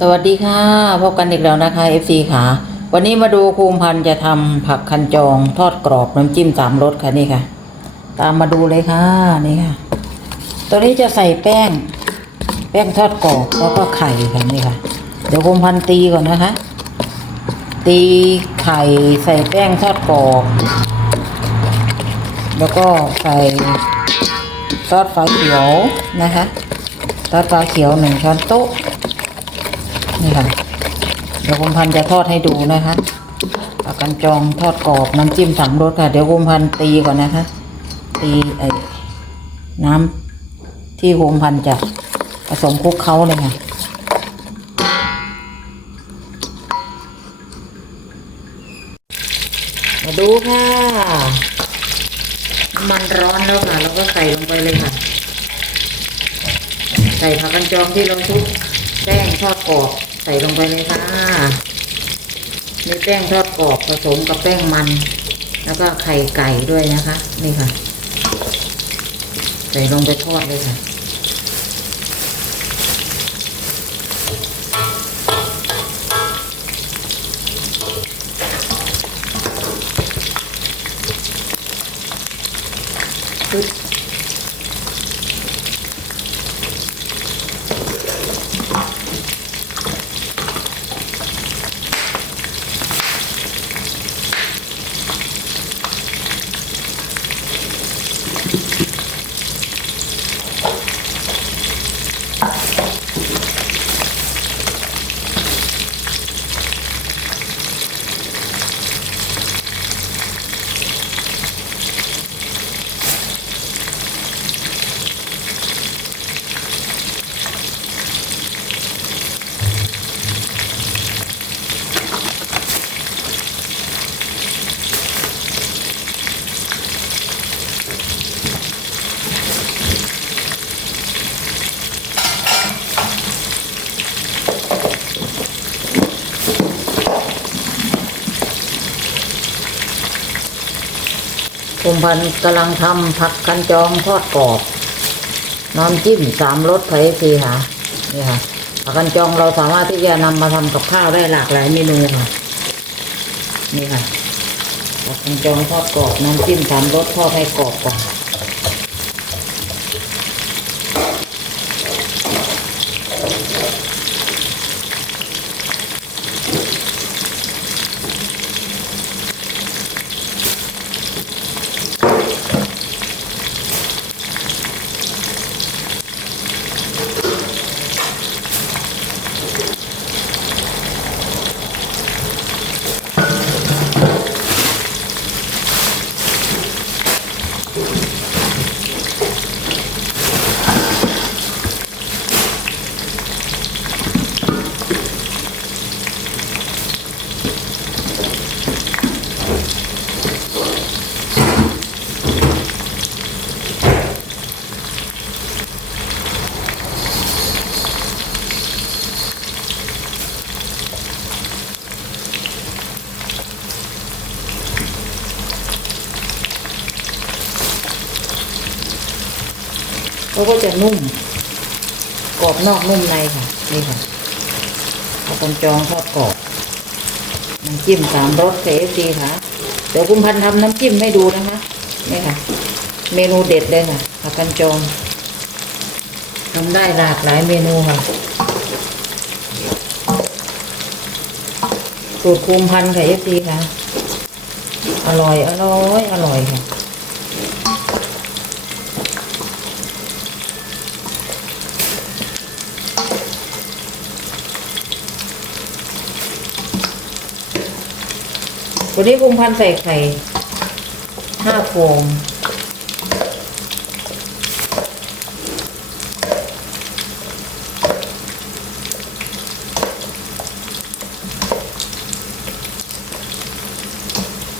สวัสดีค่ะ พบกันอีกแล้วนะคะ FC ค่ะ วันนี้มาดูภูมิพันจะทำผักคันจองทอดกรอบน้ำจิ้มสามรสค่ะนี่ค่ะ ตามมาดูเลยค่ะนี่ค่ะ ตัวนี้จะใส่แป้ง แป้งทอดกรอบแล้วก็ไข่ค่ะนี่ค่ะ เดี๋ยวภูมิพันตีก่อนนะคะ ตีไข่ใส่แป้งทอดกรอบ แล้วก็ใส่ซอสฟ้าเขียวนะคะซอสฟ้าเขียวหนึ่งช้อนโต๊ะ นี่ค่ะ เดี๋ยวกุมพันจะทอดให้ดูนะคะปลากันจองทอดกรอบน้ำจิ้มสามรสค่ะ เดี๋ยวกุมพันตีก่อนนะคะ ตีไอ้น้ำที่กุมพันจะผสมคลุกเคล้าเลยค่ะมาดูค่ะ มันร้อนแล้วค่ะเราก็ใส่ลงไปเลยค่ะ ใส่ผักกันจองที่เราชุบแป้งทอดกรอบ ใส่ลงไปเลยค่ะมีแป้งทอดกรอบผสมกับแป้งมัน แล้วก็ไข่ไก่ด้วยนะคะ นี่ค่ะ ใส่ลงไปทอดเลยค่ะปึ๊บ มพันธ์กำลังทำผักกันจองทอดกรอบ น้ำจิ้มสามรสไผ่สีค่ะนี่ค่ะผักกันจองเราสามารถที่จะนำมาทำกับข้าวได้หลากหลายเมนูค่ะ นี่ค่ะผักกันจองทอดกรอบน้ำจิ้มสามรสทอดให้กรอบก่อน แล้วก็จะนุ่มกรอบนอกนุ่มในค่ะนี่ค่ะผักกันจองทอดกรอบน้ำจิ้มสามรสเคฟซีค่ะ เดี๋ยวคุณพันธ์ทำน้ำจิ้มให้ดูนะคะนี่ค่ะ เมนูเด็ดเลยค่ะผักกันจองทำได้หลากหลายเมนูค่ะสูตรภูมิพันธุ์ค่ะเอฟซีค่ะ อร่อยอร่อยอร่อยค่ะ วันนี้ภูมิพันธุ์ใส่ไข่ห้าฟอง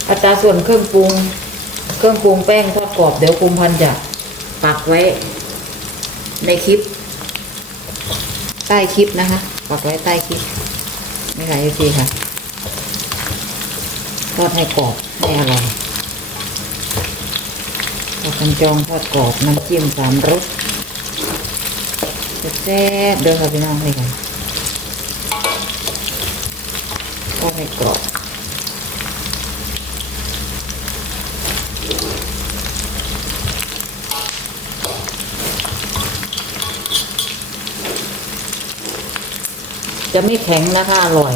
อัตราส่วนเครื่องปรุง เครื่องปรุงแป้งทอดกรอบเดี๋ยวภูมิพันธุ์จะปักไว้ในคลิป ใต้คลิปนะคะ ปักไว้ใต้คลิป ไม่ค่ะยูซีค่ะ ทอดให้กรอบให้อร่อยทอดกันจองทอดกรอบน้ำจิ้มสามรสแซ่บเด้อค่ะพี่น้องเลยค่ะอดให้กรอบจะไม่แข็งนะคะ อร่อย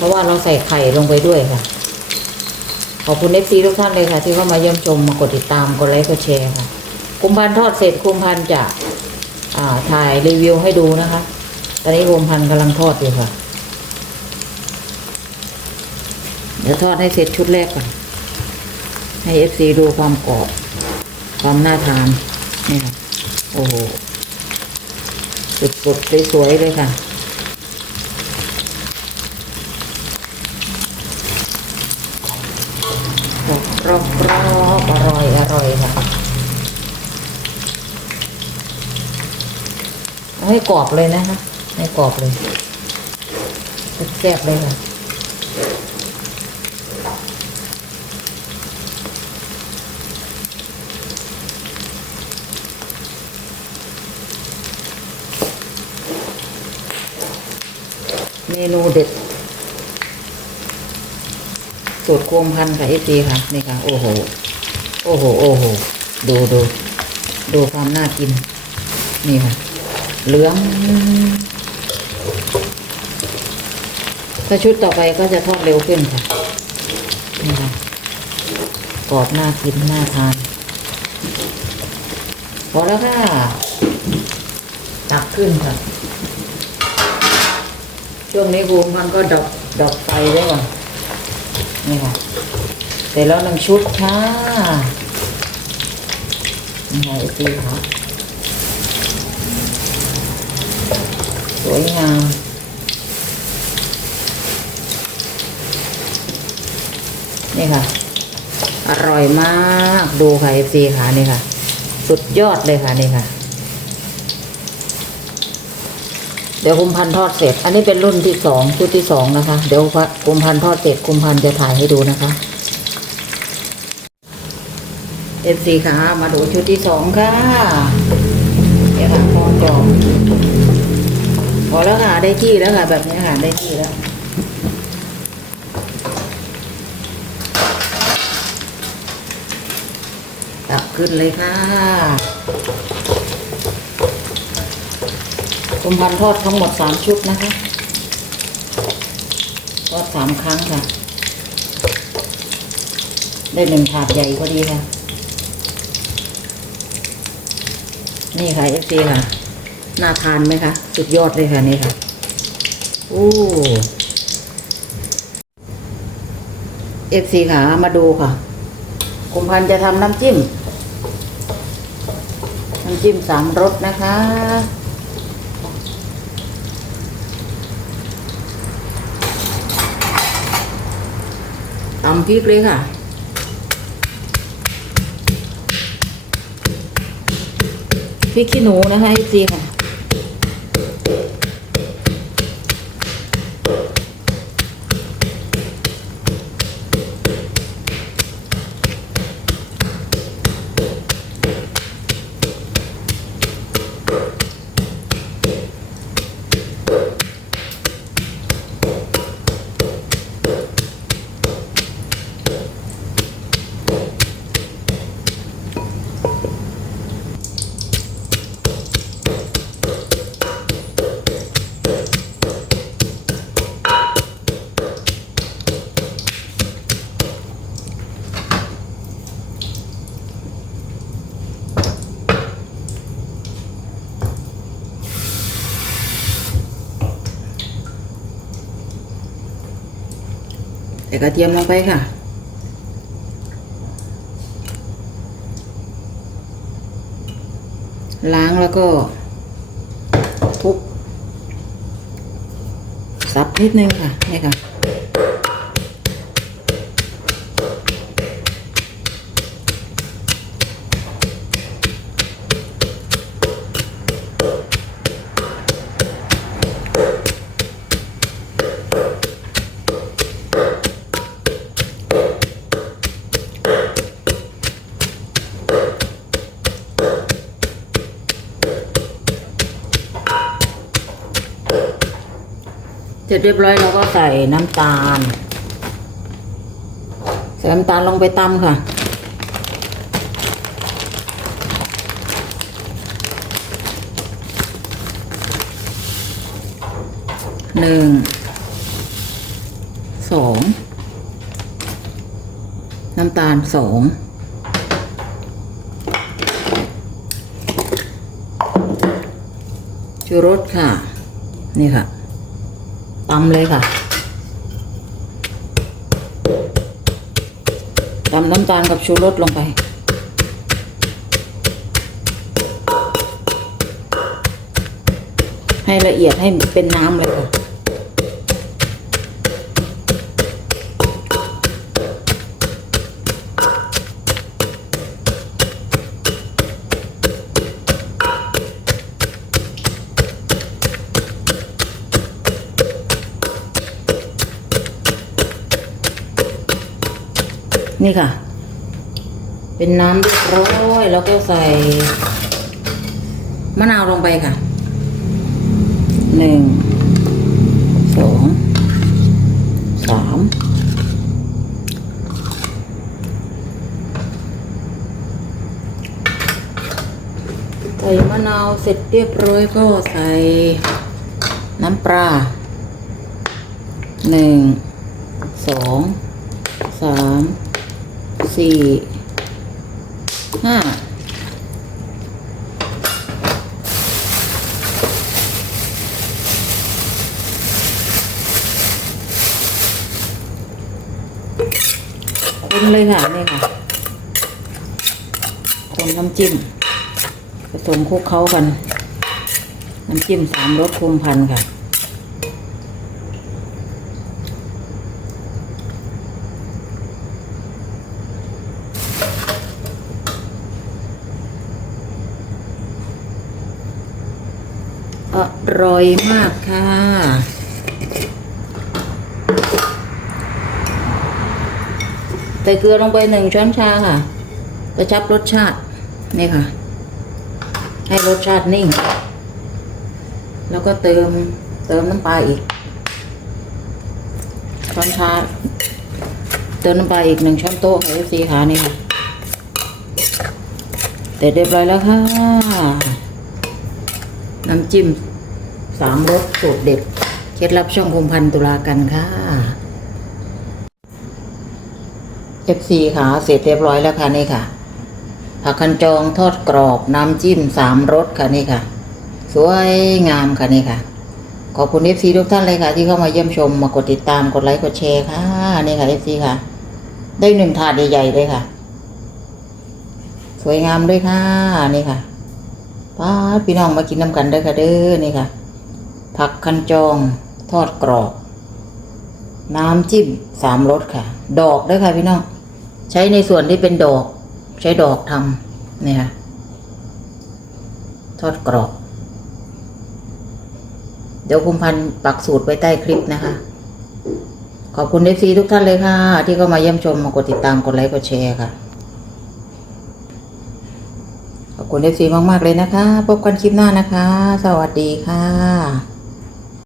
เพราะว่าเราใส่ไข่ลงไปด้วยค่ะ ขอบคุณเอฟซีทุกท่านเลยค่ะ ที่เข้ามาเยี่ยมชมมากดติดตามกดไลค์กดแชร์ค่ะ คุมพันทอดเสร็จคุมพันจะถ่ายรีวิวให้ดูนะคะ ตอนนี้คุมพันกำลังทอดอยู่ค่ะ เดี๋ยวทอดให้เสร็จชุดแรกก่อน ให้เอฟซีดูความกรอบ ความน่าทานนี่ค่ะโอ้โหสุดๆสวยๆเลยค่ะ ก รอบกรอบๆอร่อยอร่อยค่ะเอาให้กรอบเลยนะคะให้กรอบเลยแซ่บเลยค่ะเมนูเด็ด สูตรโคมพันค่ะเอฟีค่ะนี่ค่ะ โอ้โห โอ้โห โอ้โห ดูดูดูความน่ากิน นี่ค่ะ เหลือง ถ้าชุดต่อไปก็จะทอดเร็วขึ้นค่ะ นี่ค่ะกรอบน่ากินน่าทานพอแล้วค่ะ ตักขึ้นค่ะ ช่วงนี้โคมพันก็ดอกดอกไฟไว้ก่อ นี่ค่ะเสร็จแล้วหนึ่งชุดค่ะนี่ค่ะไอซีค่ะสวยงามนี่ค่ะ อร่อยมาก ดูค่ะไอซีค่ะนี่ค่ะ สุดยอดเลยค่ะนี่ค่ะ เดี๋ยวคุมพันทอดเสร็จ อันนี้เป็นรุ่นที่สองชุดที่สองนะคะ เดี๋ยวคุมพันทอดเสร็จคุมพันจะถ่ายให้ดูนะคะเอฟซีค่ะ มาดูชุดที่สองค่ะ เดี๋ยวค่ะพอกรอบพอแล้วค่ะ ได้ที่แล้วค่ะ แบบนี้ค่ะ ได้ที่แล้วตักขึ้นเลยค่ะ คุมพันทอดทั้งหมดสามชุดนะคะ ทอดสามครั้งค่ะ ได้หนึ่งถาดใหญ่พอดีค่ะ นี่ค่ะเอฟซีค่ะ น่าทานไหมคะ สุดยอดเลยค่ะนี่ค่ะโอ้เอฟซีค่ะมาดูค่ะคุมพันจะทำน้ำจิ้ม น้ำจิ้มสามรสนะคะำพริกเลยค่ะ พริกขี้หนูนะคะไอซีค่ะ กระเทียมลงไปค่ะ ล้างแล้วก็ทุบสับนิดนึงค่ะนี่ค่ะ เสร็จเรียบร้อยเราก็ใส่น้ำตาล ใส่น้ำตาลลงไปตำค่ะ หนึ่ง สอง น้ำตาลสองชูรสค่ะ นี่ค่ะ ตำเลยค่ะตำน้ำตาลกับชูรสลงไปให้ละเอียดให้เป็นน้ำเลยค่ะ นี่ค่ะ เป็นน้ำเรียบร้อยแล้วก็ใส่มะนาวลงไปค่ะหนึ่งสองสามใส่มะนาวเสร็จเรียบร้อยก็ใส่น้ำปลาหนึ่งสองสาม สี่ห้าคนเลยค่ะนี่ค่ะคนน้ำจิ้มผสมคลุกเข้ากัน น้ำจิ้มสามรสคุมพันธ์ค่ะ อ ร่อยมากค่ะ ใส่เกลือลงไปหนึ่งช้อนชาค่ะ กระชับรสชาติ นี่ค่ะ ให้รสชาตินิ่ง แล้วก็เติมเติมน้ำปลาอีก ช้อนชา เติมน้ำปลาอีกหนึ่งช้อนโต๊ะค่ะสีขานี่ค่ะเสร็จเรียบร้อยแล้วค่ะ น้ำจิ้ม สามรสสูตรเด็ดเคล็ดลับช่องคมพันตุลากันค่ะ FC ค่ะ เสร็จเรียบร้อยแล้วค่ะนี่ค่ะ ผักคันจองทอดกรอบน้ำจิ้มสามรสค่ะนี่ค่ะ สวยงามค่ะนี่ค่ะ ขอบคุณ FC ทุกท่านเลยค่ะ ที่เข้ามาเยี่ยมชมมากดติดตามกดไลค์กดแชร์ค่ะนี่ค่ะ FC ค่ะ ได้หนึ่งถาดใหญ่ๆเลยค่ะ สวยงามด้วยค่ะนี่ค่ะป้าพี่น้องมากินน้ำกันด้อค่ะเด้อนี่ค่ะ ผักคันจองทอดกรอบ น้ำจิ้มสามรสค่ะ ดอกด้อค่ะพี่น้อง ใช้ในส่วนที่เป็นดอก ใช้ดอกทำเนี่ค่ะทอดกรอบ เดี๋ยวคุมพันปักสูตรไว้ใต้คลิปนะคะ ขอบคุณเอฟซีทุกท่านเลยค่ะ ที่เข้ามาเยี่ยมชมมากดติดตามกดไลค์กดแชร์ค่ะขอบคุณเอฟซีมาก ๆ เลยนะคะ พบกันคลิปหน้านะคะ สวัสดีค่ะ